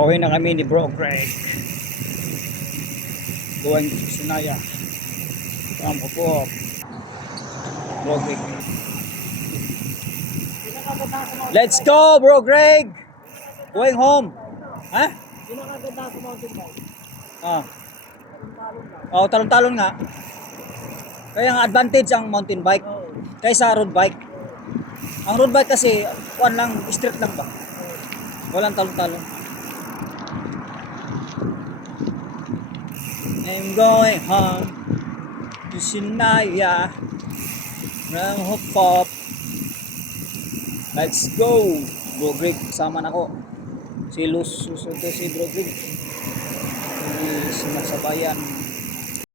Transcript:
Okay na kami ni Bro Greg. Going to Sinaya. Ang po. Bro Greg. Let's go, Bro Greg. Going home. Ha? Pinakaganda sa mountain bike. Ah. Talon-talon lang. Oh, talon-talon nga. Kaya ang advantage ang mountain bike kaysa road bike. Ang road bike kasi, kuan lang, straight lang ba? Walang talon-talon. I'm going home to Sinaya. From Hopop. Let's go. Bro Greg, kasama na ko. Si Luz, susunod si Bro Greg. Sumasabayan.